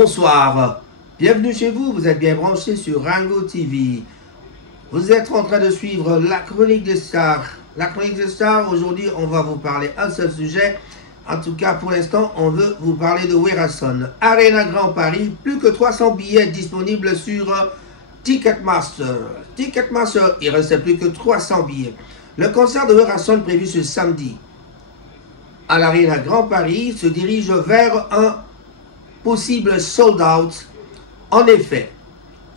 Bonsoir, bienvenue chez vous, vous êtes bien branchés sur Rango TV. Vous êtes en train de suivre la chronique des stars. La chronique des stars, aujourd'hui on va vous parler un seul sujet. En tout cas pour l'instant on veut vous parler de Werason. Arena Grand Paris, plus que 300 billets disponibles sur Ticketmaster. Ticketmaster, il ne restait plus que 300 billets. Le concert de Werason prévu ce samedi à l'Arena Grand Paris se dirige vers un possible sold out. En effet,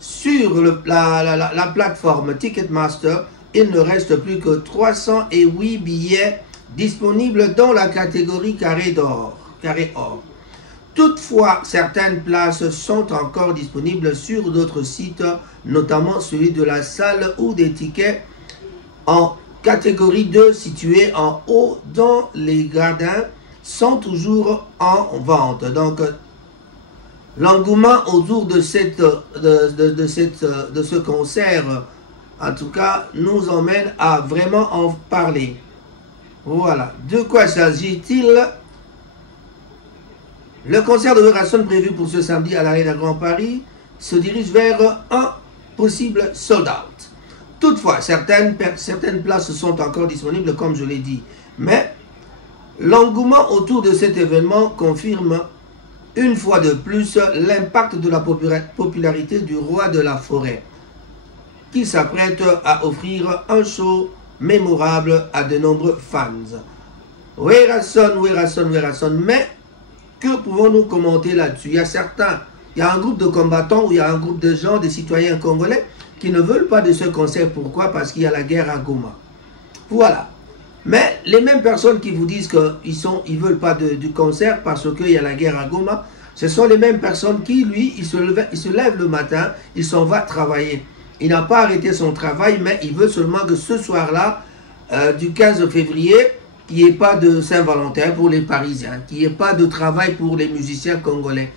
sur la plateforme Ticketmaster, il ne reste plus que 308 billets disponibles dans la catégorie carré or. Toutefois, certaines places sont encore disponibles sur d'autres sites, notamment celui de la salle ou des tickets en catégorie 2 situés en haut dans les gradins sont toujours en vente. Donc, l'engouement autour de ce concert, en tout cas, nous emmène à vraiment en parler. Voilà. De quoi s'agit-il? Le concert de Werason prévu pour ce samedi à l'Arena Grand Paris se dirige vers un possible sold-out. Toutefois, certaines places sont encore disponibles, comme je l'ai dit. Mais l'engouement autour de cet événement confirme une fois de plus l'impact de la popularité du roi de la forêt, qui s'apprête à offrir un show mémorable à de nombreux fans. Werason, mais que pouvons-nous commenter là-dessus? Il y a un groupe de combattants ou il y a un groupe de gens, des citoyens congolais, qui ne veulent pas de ce concert. Pourquoi? Parce qu'il y a la guerre à Goma. Voilà. Mais les mêmes personnes qui vous disent qu'ils ne veulent pas du concert parce qu'il y a la guerre à Goma, ce sont les mêmes personnes qui, lui, il se lève le matin, il s'en va travailler. Il n'a pas arrêté son travail, mais il veut seulement que ce soir-là, du 15 février, qu'il n'y ait pas de Saint-Valentin pour les Parisiens, qu'il n'y ait pas de travail pour les musiciens congolais.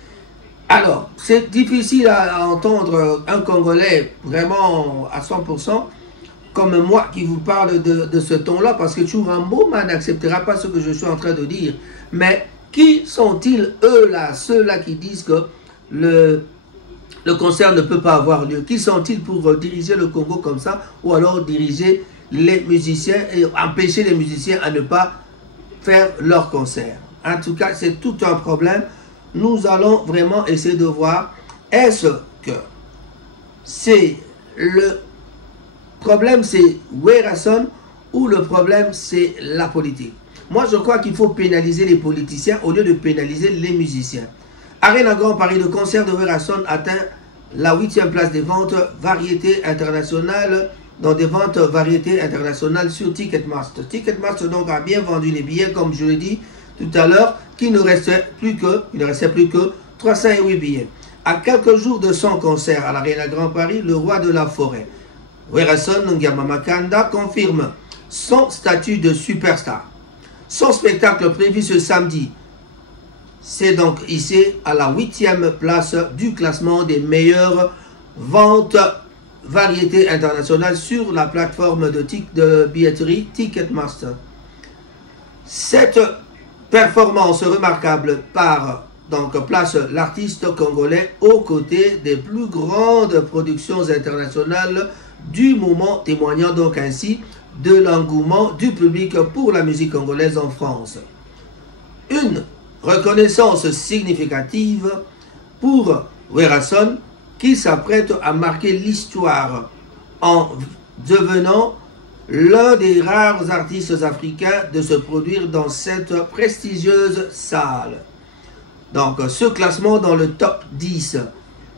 Alors, c'est difficile à entendre un Congolais vraiment à 100%, comme moi qui vous parle de ce ton-là, parce que Tchourambouma n'acceptera pas ce que je suis en train de dire. Mais qui sont-ils, eux-là, ceux-là qui disent que le concert ne peut pas avoir lieu? Qui sont-ils pour diriger le Congo comme ça, ou alors diriger les musiciens et empêcher les musiciens à ne pas faire leur concert? En tout cas, c'est tout un problème. Nous allons vraiment essayer de voir, est-ce que c'est le problème, c'est Werason, ou le problème, c'est la politique? Moi, je crois qu'il faut pénaliser les politiciens au lieu de pénaliser les musiciens. Arena Grand Paris, le concert de Werason atteint la 8e place des ventes variétés internationales, dans des ventes variétés internationales sur Ticketmaster. Ticketmaster donc a bien vendu les billets, comme je l'ai dit tout à l'heure, qu'il ne restait plus que 308 billets. À quelques jours de son concert à l'Arena Grand Paris, le roi de la forêt, Werason Ngiama-Makanda, confirme son statut de superstar. Son spectacle prévu ce samedi, c'est donc ici à la 8e place du classement des meilleures ventes variétés internationales sur la plateforme de billetterie Ticketmaster. Cette performance remarquable place l'artiste congolais aux côtés des plus grandes productions internationales du moment, témoignant donc ainsi de l'engouement du public pour la musique congolaise en France. Une reconnaissance significative pour Werason, qui s'apprête à marquer l'histoire en devenant l'un des rares artistes africains de se produire dans cette prestigieuse salle. Donc, ce classement dans le top 10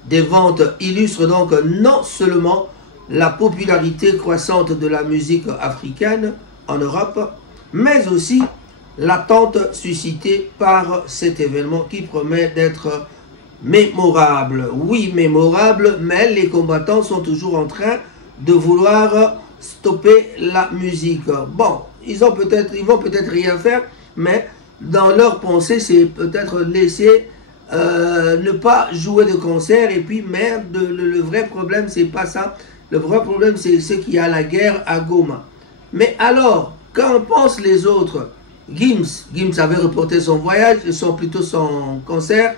des ventes illustre donc non seulement la popularité croissante de la musique africaine en Europe, mais aussi l'attente suscitée par cet événement qui promet d'être mémorable. Oui, mémorable, mais les combattants sont toujours en train de vouloir stopper la musique. Bon, ils vont peut-être rien faire, mais dans leur pensée, c'est peut-être laisser ne pas jouer de concert. Et puis, merde, le vrai problème, c'est pas ça. Le vrai problème, c'est ce qu'il y a la guerre à Goma. Mais alors, qu'en pensent les autres? Gims avait reporté son voyage, plutôt son concert.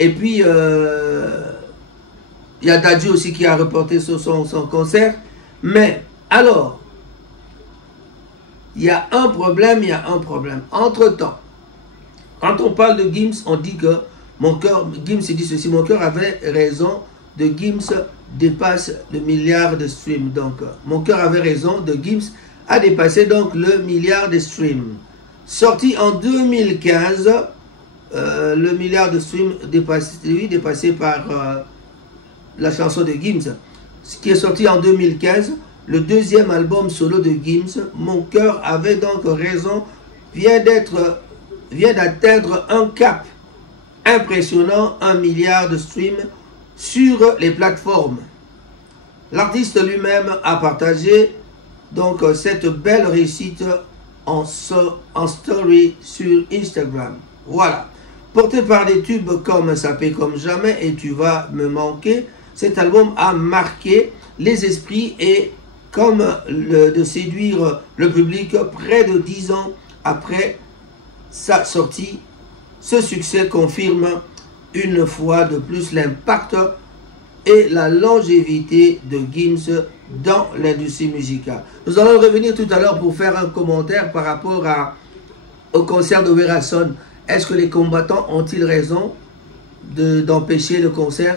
Et puis, il y a Dadju aussi qui a reporté son concert. Mais, alors, il y a un problème. Entre-temps, quand on parle de Gims, on dit que Gims dit ceci, mon cœur avait raison, de Gims dépasse le milliard de streams. Donc, mon cœur avait raison, de Gims a dépassé donc le milliard de streams. Sorti en 2015, le milliard de streams dépassé par la chanson de Gims, ce qui est sorti en 2015, le deuxième album solo de Gims, Mon cœur avait donc raison, vient d'atteindre un cap impressionnant, 1 milliard de streams sur les plateformes. L'artiste lui-même a partagé donc cette belle réussite en story sur Instagram. Voilà. Porté par des tubes comme Ça paie comme jamais et Tu vas me manquer, cet album a marqué les esprits et comme de séduire le public près de 10 ans après sa sortie. Ce succès confirme une fois de plus l'impact et la longévité de Gims dans l'industrie musicale. Nous allons revenir tout à l'heure pour faire un commentaire par rapport au concert de Werason. Est-ce que les combattants ont-ils raison d'empêcher le concert?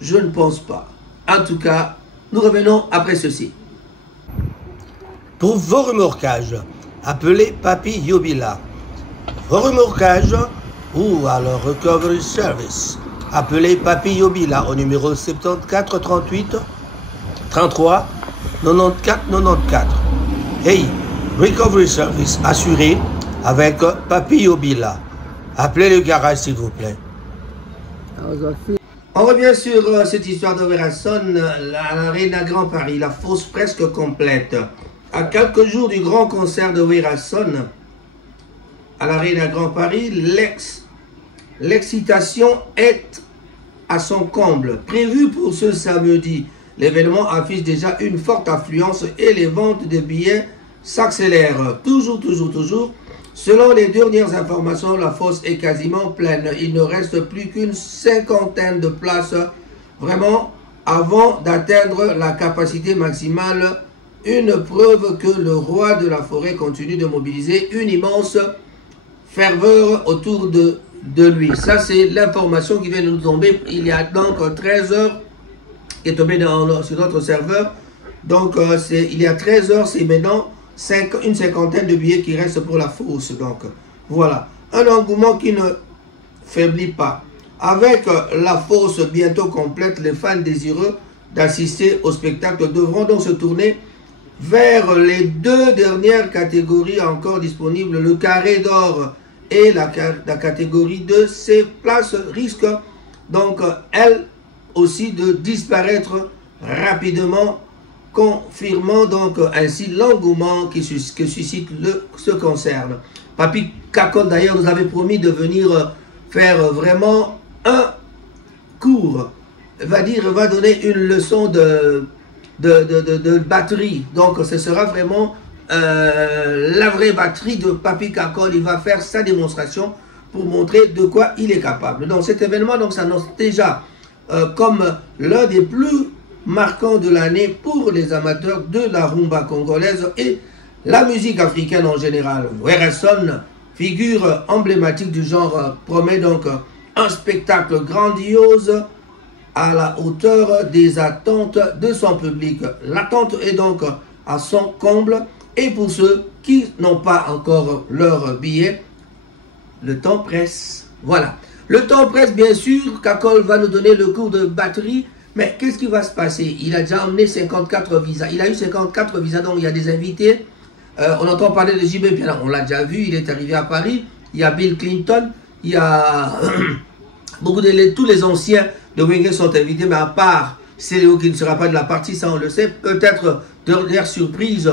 Je ne pense pas. En tout cas, nous revenons après ceci. Pour vos remorquages, appelez Papy Yobila. Vos remorquages ou alors Recovery Service. Appelez Papy Yobila au numéro 74 38 33 94 94. Hey, Recovery Service assuré avec Papy Yobila. Appelez le garage s'il vous plaît. On revient sur cette histoire de Werason à l'Arena Grand Paris, la fosse presque complète. À quelques jours du grand concert de Werason à l'Arena Grand Paris, l'excitation est à son comble. Prévu pour ce samedi, l'événement affiche déjà une forte affluence et les ventes de billets s'accélèrent. Toujours. Selon les dernières informations, la fosse est quasiment pleine. Il ne reste plus qu'une cinquantaine de places vraiment avant d'atteindre la capacité maximale. Une preuve que le roi de la forêt continue de mobiliser une immense ferveur autour de lui. Ça, c'est l'information qui vient de nous tomber. Il y a donc 13 heures qui est tombé sur notre serveur. Donc, il y a 13 heures, c'est maintenant une cinquantaine de billets qui restent pour la fosse. Donc, voilà. Un engouement qui ne faiblit pas. Avec la fosse bientôt complète, les fans désireux d'assister au spectacle devront donc se tourner vers les deux dernières catégories encore disponibles, le carré d'or et la catégorie 2. Ces places risquent donc, elles aussi, de disparaître rapidement, confirmant donc ainsi l'engouement que suscite ce concert. Papy Kakol d'ailleurs nous avait promis de venir faire vraiment un cours, va donner une leçon de batterie. Donc ce sera vraiment la vraie batterie de Papy Kakol. Il va faire sa démonstration pour montrer de quoi il est capable. Donc cet événement s'annonce déjà comme l'un des plus marquants de l'année pour les amateurs de la rumba congolaise et la musique africaine en général. Werason, figure emblématique du genre, promet donc un spectacle grandiose à la hauteur des attentes de son public. L'attente est donc à son comble et pour ceux qui n'ont pas encore leur billet, le temps presse. Voilà. Le temps presse, bien sûr. Kakol va nous donner le cours de batterie. Mais qu'est-ce qui va se passer? Il a déjà emmené 54 visas. Il a eu 54 visas, donc il y a des invités. On entend parler de JB Piana. On l'a déjà vu, il est arrivé à Paris. Il y a Bill Clinton. Il y a tous les anciens de Wenge sont invités, mais à part Céléo qui ne sera pas de la partie, ça on le sait. Peut-être, dernière surprise,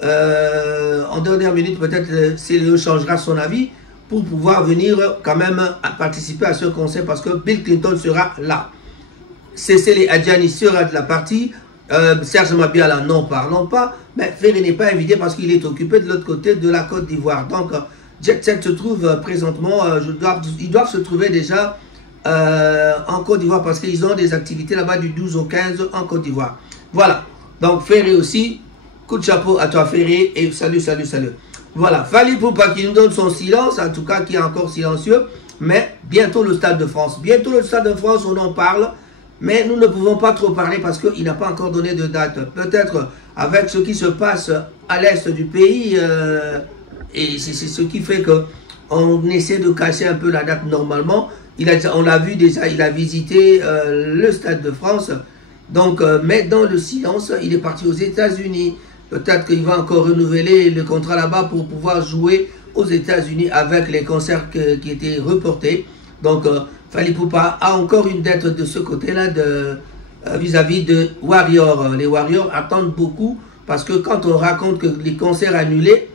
en dernière minute, peut-être Céléo changera son avis pour pouvoir venir quand même participer à ce concert parce que Bill Clinton sera là. Cécile Adjani sera de la partie. Serge Mabiala, n'en parlons pas. Mais Ferry n'est pas invité parce qu'il est occupé de l'autre côté de la Côte d'Ivoire. Donc, Jet Set se trouve présentement, ils doivent se trouver déjà en Côte d'Ivoire parce qu'ils ont des activités là-bas du 12 au 15 en Côte d'Ivoire. Voilà. Donc Ferré aussi, coup de chapeau à toi Ferré et salut, salut, salut. Voilà, Fally Ipupa qui nous donne son silence, en tout cas qui est encore silencieux, mais bientôt le Stade de France. Bientôt le Stade de France, on en parle, mais nous ne pouvons pas trop parler parce qu'il n'a pas encore donné de date. Peut-être avec ce qui se passe à l'est du pays, et c'est ce qui fait qu'on essaie de cacher un peu la date normalement. On l'a vu déjà, il a visité le Stade de France, donc, mais dans le silence, il est parti aux États-Unis. Peut-être qu'il va encore renouveler le contrat là-bas pour pouvoir jouer aux États-Unis avec les concerts qui étaient reportés. Donc, Fally Ipupa a encore une dette de ce côté-là vis-à-vis de Warrior. Les Warriors attendent beaucoup parce que quand on raconte que les concerts annulés,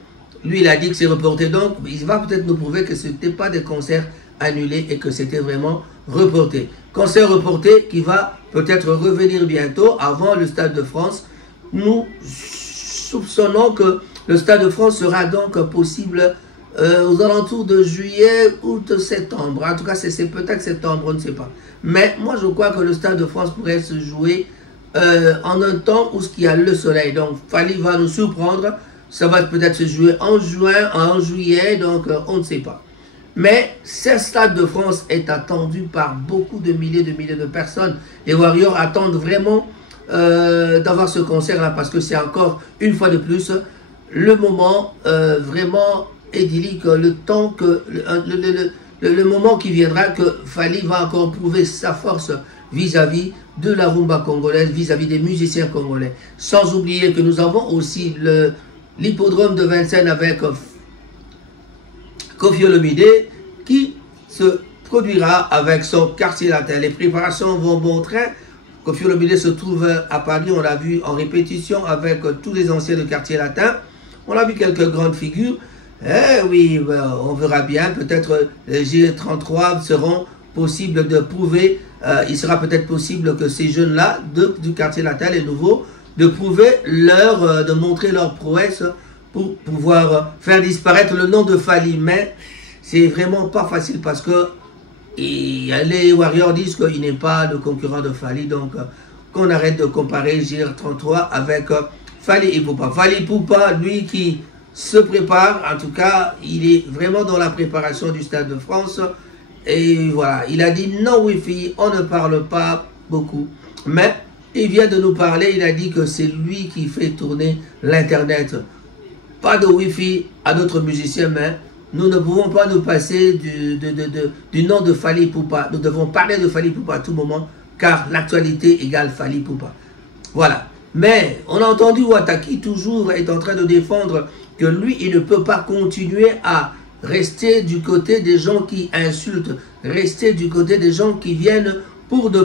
lui il a dit que c'est reporté. Donc, il va peut-être nous prouver que ce n'était pas des concerts annulés et que c'était vraiment reporté. Concert reporté qui va peut-être revenir bientôt avant le Stade de France. Nous soupçonnons que le Stade de France sera donc possible aux alentours de juillet, août, septembre. En tout cas, c'est peut-être septembre, on ne sait pas. Mais moi, je crois que le Stade de France pourrait se jouer en un temps où il y a le soleil. Donc, Fally va nous surprendre. Ça va peut-être se jouer en juin, en juillet, donc on ne sait pas. Mais ce Stade de France est attendu par beaucoup de milliers de personnes. Les Warriors attendent vraiment d'avoir ce concert-là parce que c'est encore, une fois de plus, le moment vraiment idyllique, le temps que le moment qui viendra que Fally va encore prouver sa force vis-à-vis de la rumba congolaise, vis-à-vis des musiciens congolais. Sans oublier que nous avons aussi l'hippodrome de Vincennes avec Koffi Olomide qui se produira avec son quartier latin. Les préparations vont bon train. Koffi Olomide se trouve à Paris, on l'a vu en répétition avec tous les anciens de quartier latin. On a vu quelques grandes figures. Eh oui, on verra bien. Peut-être les G33 seront possibles de prouver. Il sera peut-être possible que ces jeunes-là du quartier latin, les nouveaux, de prouver de montrer leur prouesse pour pouvoir faire disparaître le nom de Fally. Mais c'est vraiment pas facile parce que les Warriors disent qu'il n'est pas le concurrent de Fally. Donc, qu'on arrête de comparer GR33 avec Fally Ipupa. Fally Ipupa, lui qui se prépare, en tout cas, il est vraiment dans la préparation du Stade de France. Et voilà, il a dit non Wi-Fi, on ne parle pas beaucoup. Mais il vient de nous parler, il a dit que c'est lui qui fait tourner l'Internet. Pas de Wi-Fi à d'autres musiciens, mais nous ne pouvons pas nous passer du nom de Fally Ipupa. Nous devons parler de Fally Ipupa à tout moment, car l'actualité égale Fally Ipupa. Voilà. Mais on a entendu Wataki toujours est en train de défendre que lui, il ne peut pas continuer à rester du côté des gens qui insultent, rester du côté des gens qui viennent pour ne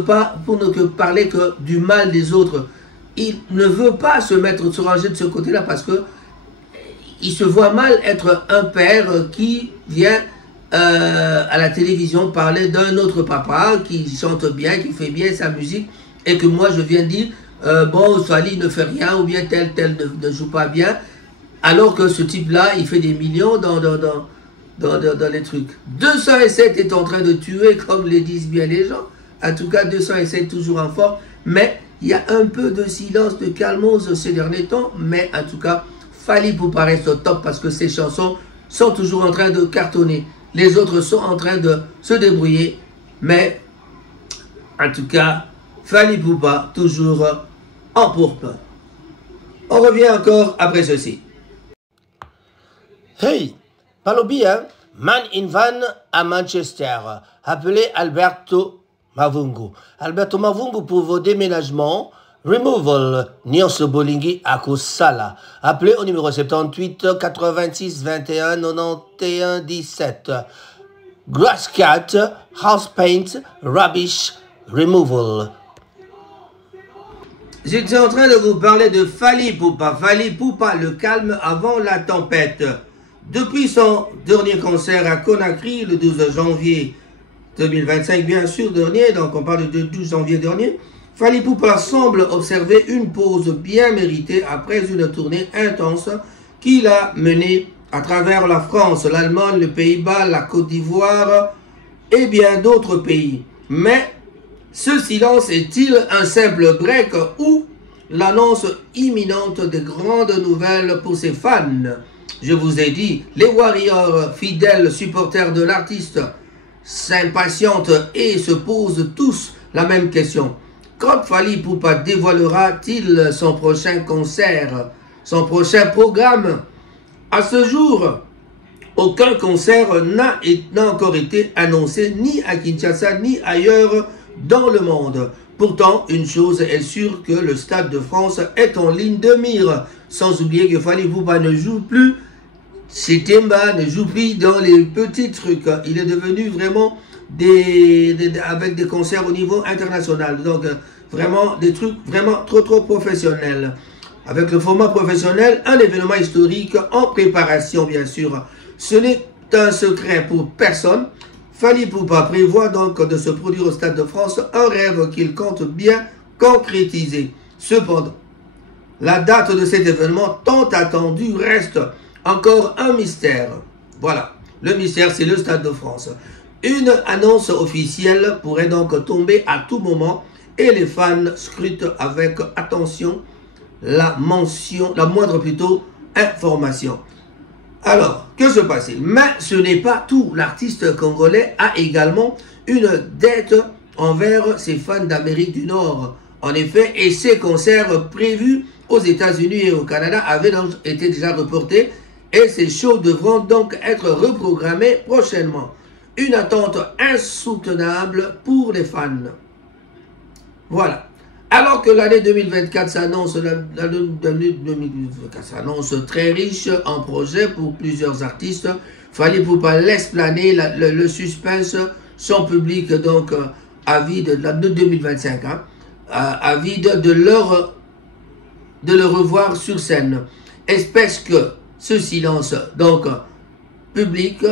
parler que du mal des autres. Il ne veut pas se ranger de ce côté-là parce que il se voit mal être un père qui vient à la télévision parler d'un autre papa qui chante bien, qui fait bien sa musique et que moi je viens dire bon, Fally ne fait rien ou bien tel ne joue pas bien, alors que ce type-là, il fait des millions dans les trucs. 207 est en train de tuer, comme le disent bien les gens. En tout cas, 207 toujours en forme, mais il y a un peu de silence, de calmose ces derniers temps, mais en tout cas, Fally Ipupa reste au top parce que ses chansons sont toujours en train de cartonner. Les autres sont en train de se débrouiller, mais en tout cas, Fally Ipupa toujours en pourpre. On revient encore après ceci. Hey, Palobi, hein? Man in van à Manchester, appelé Alberto Mavungu. Alberto Mavungu pour vos déménagements, Removal, Nyonso Bolingi à Kosala. Appelez au numéro 78 86 21 91 17. Grass Cat, House Paint, Rubbish, Removal. J'étais en train de vous parler de Fally Ipupa. Fally Ipupa, le calme avant la tempête. Depuis son dernier concert à Conakry, le 12 janvier 2025, bien sûr, dernier, donc on parle de 12 janvier dernier, Fally Ipupa semble observer une pause bien méritée après une tournée intense qu'il a menée à travers la France, l'Allemagne, les Pays-Bas, la Côte d'Ivoire et bien d'autres pays. Mais ce silence est-il un simple break ou l'annonce imminente de grandes nouvelles pour ses fans? Je vous ai dit, les Warriors, fidèles supporters de l'artiste, s'impatientent et se posent tous la même question. Quand Fally Ipupa dévoilera-t-il son prochain concert, son prochain programme? À ce jour, aucun concert n'a encore été annoncé ni à Kinshasa ni ailleurs dans le monde. Pourtant, une chose est sûre, que le Stade de France est en ligne de mire. Sans oublier que Fally Ipupa ne joue plus chez Temba, ne joue plus dans les petits trucs. Il est devenu vraiment avec des concerts au niveau international. Donc, vraiment des trucs vraiment trop professionnels. Avec le format professionnel, un événement historique en préparation, bien sûr. Ce n'est un secret pour personne. Fally Ipupa prévoit donc de se produire au Stade de France, un rêve qu'il compte bien concrétiser. Cependant, la date de cet événement tant attendu reste encore un mystère. Voilà, le mystère, c'est le Stade de France. Une annonce officielle pourrait donc tomber à tout moment et les fans scrutent avec attention la moindre information. Alors, que se passe-t-il? Mais ce n'est pas tout. L'artiste congolais a également une dette envers ses fans d'Amérique du Nord. En effet, et ses concerts prévus aux États-Unis et au Canada avaient donc été déjà reportés et ces shows devront donc être reprogrammés prochainement. Une attente insoutenable pour les fans. Voilà. Alors que l'année 2024 s'annonce très riche en projets pour plusieurs artistes, Fally Ipupa laisse planer le suspense, son public donc avide de 2025, avide de le revoir sur scène. Espèce que ce silence donc public,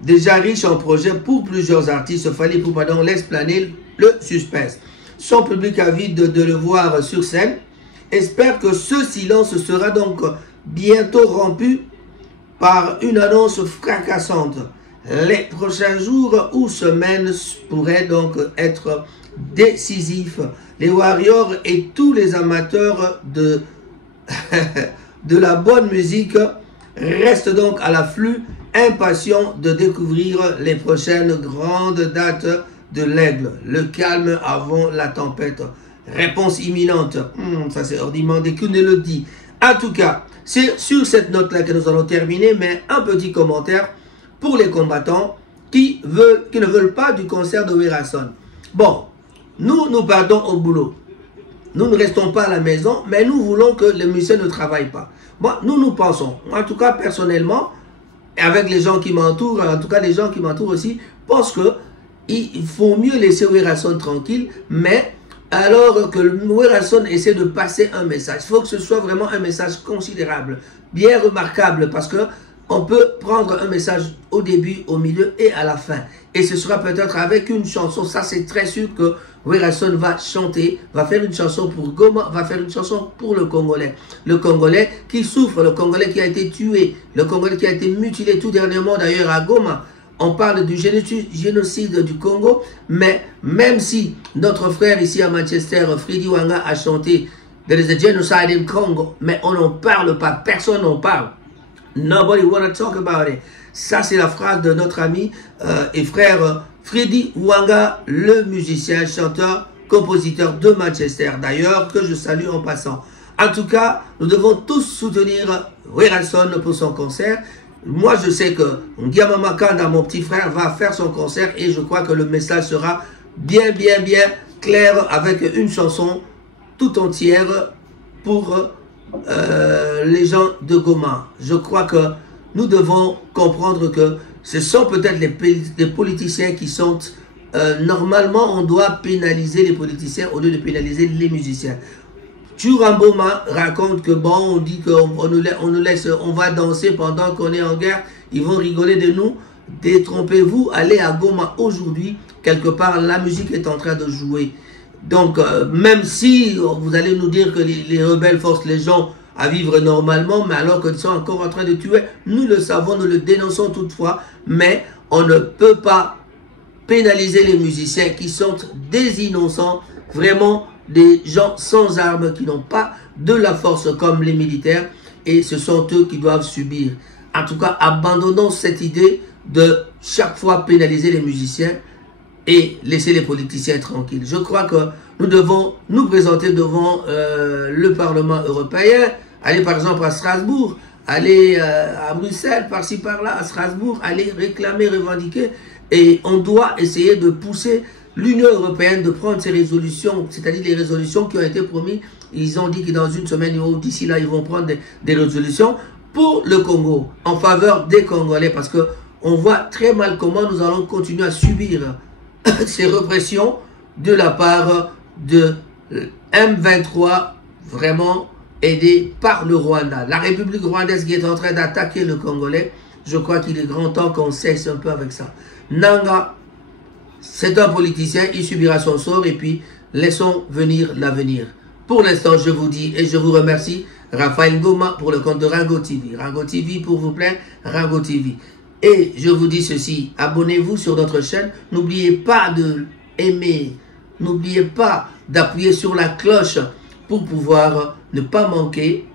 déjà riche en projets pour plusieurs artistes, Fally Ipupa donc laisse planer le suspense. Son public avide de le voir sur scène espère que ce silence sera donc bientôt rompu par une annonce fracassante. Les prochains jours ou semaines pourraient donc être décisifs. Les Warriors et tous les amateurs de la bonne musique restent donc à l'afflux, impatients de découvrir les prochaines grandes dates de l'Aigle. Le calme avant la tempête. Réponse imminente. Ça c'est ordinaire que ne le dit. En tout cas, c'est sur cette note-là que nous allons terminer, mais un petit commentaire pour les combattants qui ne veulent pas du concert de Werason. Bon, nous partons au boulot. Nous ne restons pas à la maison, mais nous voulons que les musiciens ne travaillent pas. Bon, nous pensons, en tout cas personnellement, avec les gens qui m'entourent, en tout cas les gens qui m'entourent aussi, pensent qu'il faut mieux laisser Werason tranquille, mais alors que Werason essaie de passer un message. Il faut que ce soit vraiment un message considérable, bien remarquable, parce que on peut prendre un message au début, au milieu et à la fin. Et ce sera peut-être avec une chanson. Ça, c'est très sûr que Werason va chanter, va faire une chanson pour Goma, va faire une chanson pour le Congolais. Le Congolais qui souffre, le Congolais qui a été tué, le Congolais qui a été mutilé tout dernièrement d'ailleurs à Goma. On parle du génocide du Congo, mais même si notre frère ici à Manchester, Freddy Wanga, a chanté « There is a genocide in Congo », mais on n'en parle pas, personne n'en parle. Nobody wanna talk about it. Ça, c'est la phrase de notre ami et frère Freddy Wanga, le musicien, chanteur, compositeur de Manchester, d'ailleurs, que je salue en passant. En tout cas, nous devons tous soutenir Werason pour son concert. Moi, je sais que Ngiama Kanda, mon petit frère, va faire son concert et je crois que le message sera bien clair avec une chanson tout entière pour les gens de Goma. Je crois que nous devons comprendre que ce sont peut-être les politiciens qui sont... normalement, on doit pénaliser les politiciens au lieu de pénaliser les musiciens. Churamboma raconte que bon, on dit qu'on nous laisse, on va danser pendant qu'on est en guerre, ils vont rigoler de nous. Détrompez-vous, allez à Goma aujourd'hui, quelque part la musique est en train de jouer. Donc même si vous allez nous dire que les rebelles forcent les gens à vivre normalement, mais alors qu'ils sont encore en train de tuer. Nous le savons, nous le dénonçons toutefois, mais on ne peut pas pénaliser les musiciens qui sont des innocents, vraiment des gens sans armes, qui n'ont pas de la force comme les militaires, et ce sont eux qui doivent subir. En tout cas, abandonnons cette idée de chaque fois pénaliser les musiciens et laisser les politiciens tranquilles. Je crois que nous devons nous présenter devant le Parlement européen, aller par exemple à Strasbourg, aller à Bruxelles, par-ci par-là, à Strasbourg, aller réclamer, revendiquer, et on doit essayer de pousser l'Union européenne de prendre ces résolutions, c'est-à-dire les résolutions qui ont été promises. Ils ont dit que dans une semaine ou d'ici là, ils vont prendre des résolutions pour le Congo, en faveur des Congolais, parce que on voit très mal comment nous allons continuer à subir ces répressions de la part de M23, vraiment aidé par le Rwanda. La République rwandaise qui est en train d'attaquer le Congolais, je crois qu'il est grand temps qu'on cesse un peu avec ça. Nanga, c'est un politicien, il subira son sort et puis laissons venir l'avenir. Pour l'instant, je vous dis et je vous remercie, Raphaël Goma pour le compte de Rango TV. Rango TV, pour vous plaire, Rango TV. Et je vous dis ceci, abonnez-vous sur notre chaîne. N'oubliez pas de aimer, n'oubliez pas d'appuyer sur la cloche pour pouvoir ne pas manquer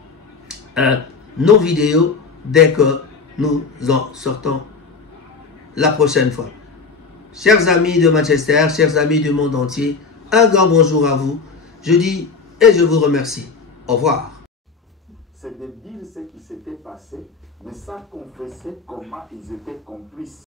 nos vidéos dès que nous en sortons la prochaine fois. Chers amis de Manchester, chers amis du monde entier, un grand bonjour à vous. Je dis et je vous remercie. Au revoir. C'est débile ce qui s'était passé, mais ça confessait comment ils étaient complices.